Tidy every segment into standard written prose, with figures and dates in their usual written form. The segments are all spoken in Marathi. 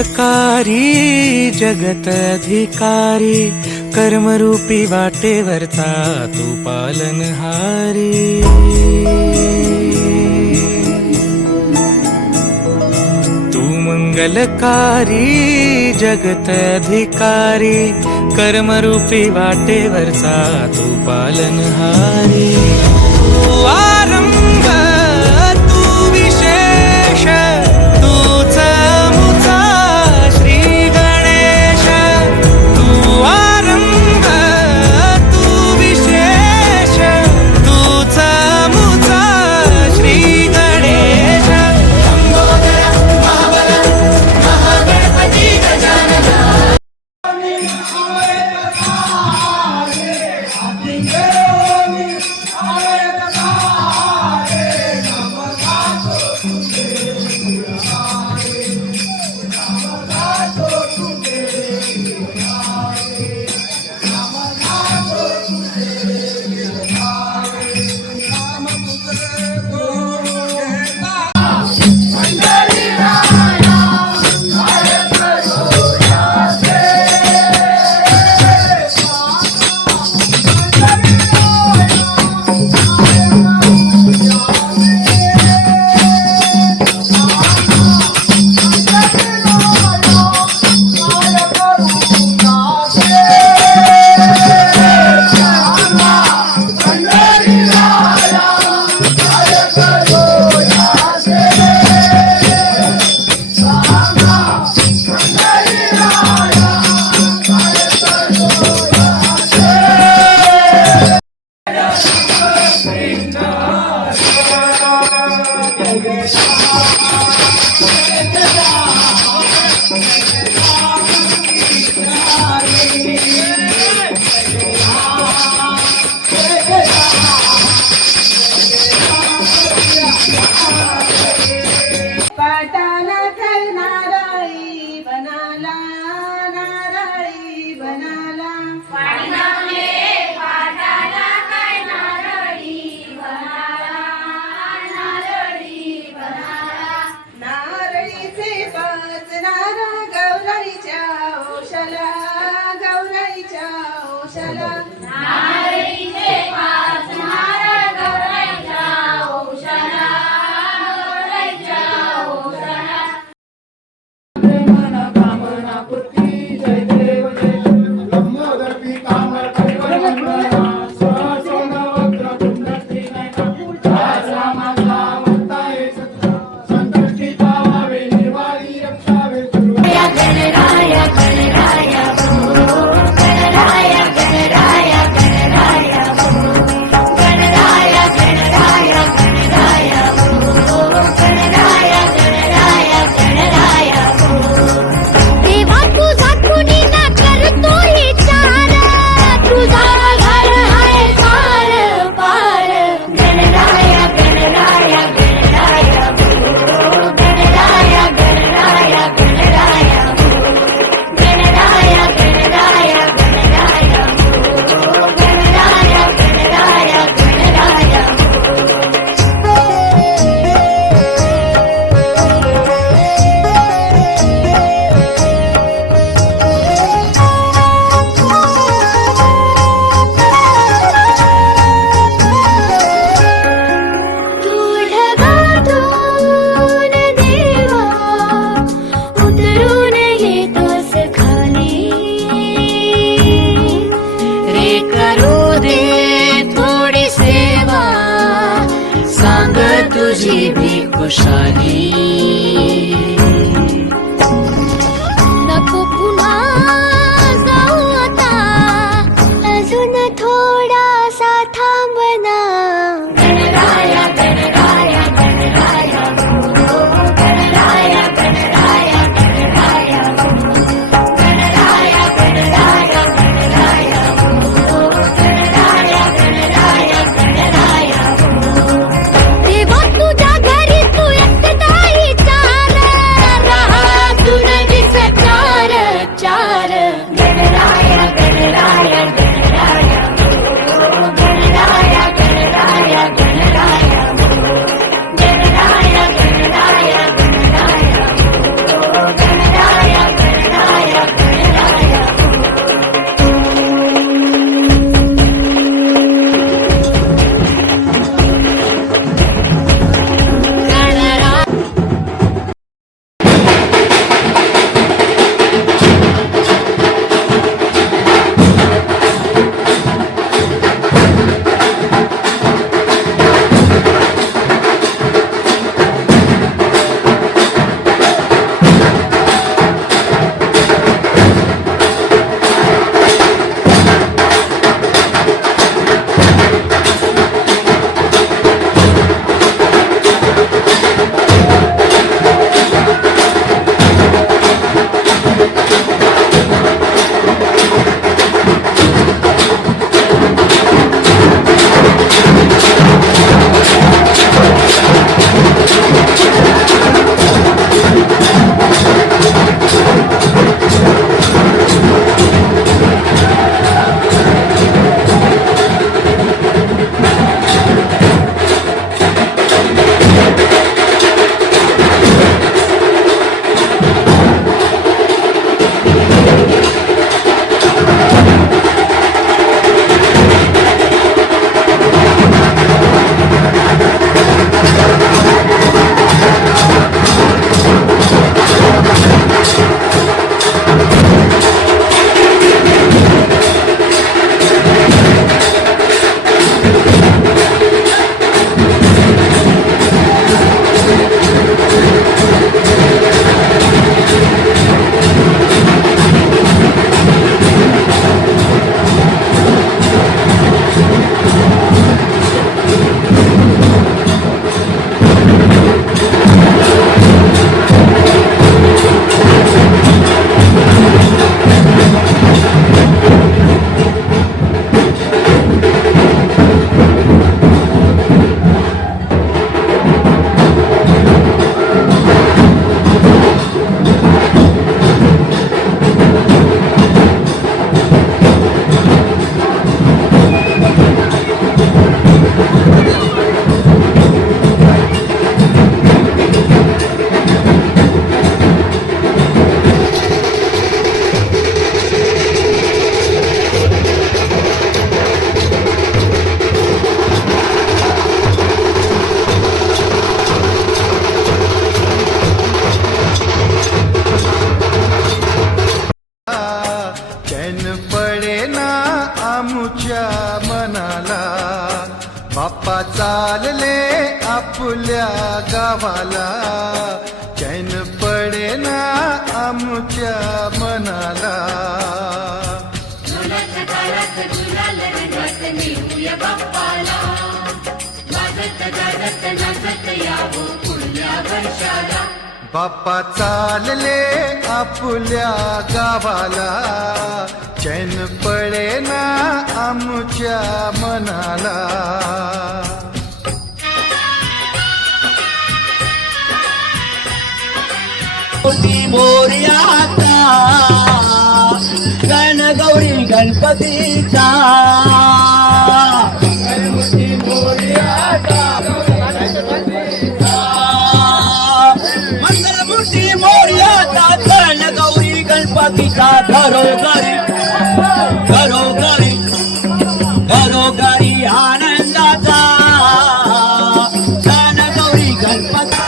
मंगलकारी जगत अधिकारी, कर्मरूपी वाटेवरचा तू पालनहारी। तू मंगलकारी जगत अधिकारी, कर्मरूपी वाटेवरचा तू पालनहारी। तू आरंभ तू विशेष, तूच मुचा श्री गणेश। तू आरंभ तू विशेष, तूच मुचा श्री गणेश। तुझी भी खुशाली नको पुन्हा जाऊ आता, अजून थोडासा थांबना। गणराया गणराया गणराया गणराया गणराया गणराया गणराया गणराया गणराया गणराया गणराया गणराया देवा तुझ्या घरी तू एकटाईचा, आमुच्या मनाला, बाप्पा चालले आपल्या गावाला, चैन पडेना आमुच्या मनाला. झुलत गाडत गुलाल रंगत नेऊया बाप्पाला, वाजत गाजत नाचत यावं पुढल्या वर्षाला. बाप्पा चालले आपल्या गावाला, चैन पडेना आमुच्या मनाला. मोरयाचा गण गौरी गणपतीचा, मंगलमूर्ती मोरयाचा गण गौरी गणपतीचा, घरोघरी घरोघरी घरोघरी आनंदाचा गण गौरी गणपती.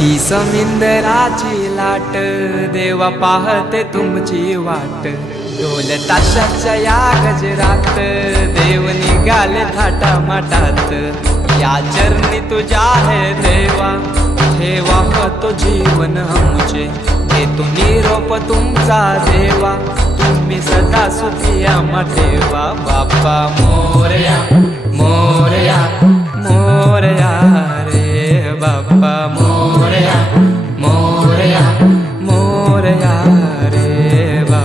ही समिंदराची लाट, देवा पाहते तुमची वाट. ढोल ताशाच्या या गजरात, देव निघाले थाटामाटात. या चरणी तुझ्या है देवा, ठेवा तो जीवन आमचे. देतो निरोप तुमचा देवा, तुम्ही सदा सुखी आम्हा ठेवा. बाप्पा मोरया मोरया.